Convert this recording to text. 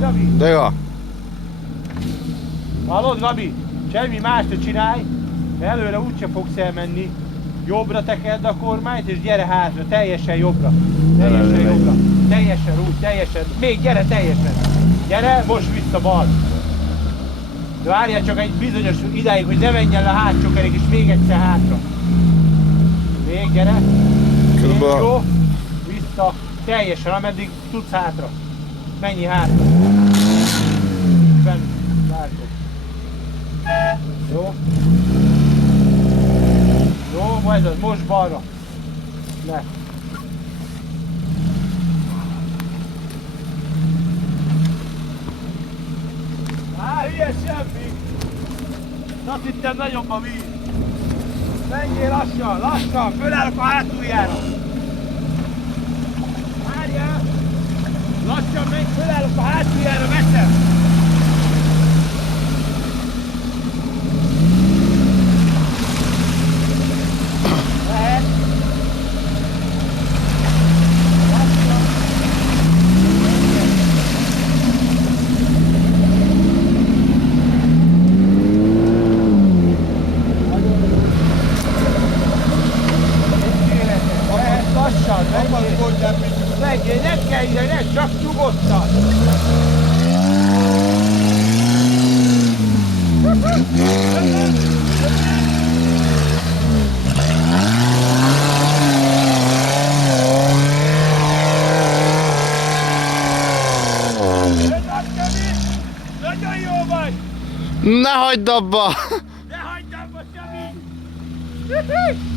Gabi? De jó. Hallod, Gabi? Semmi más ne csinálj, előre úgyse fogsz elmenni. Jobbra tekerd a kormányt, és gyere hátra, teljesen jobbra. Teljesen jobbra. Teljesen úgy, teljesen. Még gyere teljesen. Gyere, most vissza bal. De várjál csak egy bizonyos idáig, hogy ne menjen le a hátsó kerék, és még egyszer hátra. Még, gyere. Még jó. Vissza. Teljesen, ameddig tudsz hátra. Menj hátra. Fenn. Látod. Jó. Jó, majd az, most balra. Le. Hülye semmi! Azt hittem nagyobb a víz. Menjél lassan, lassan, fölállok a hátuljára. Várjál! Lassan menj, fölállok a hátuljára, veszem! Lehet. Lassan. Lassan, menjél, nem kell ide, nem, csak nyugodtan. Nagyon jó vagy! Ne hagyd abba! Ne hagyd abba, Sabi!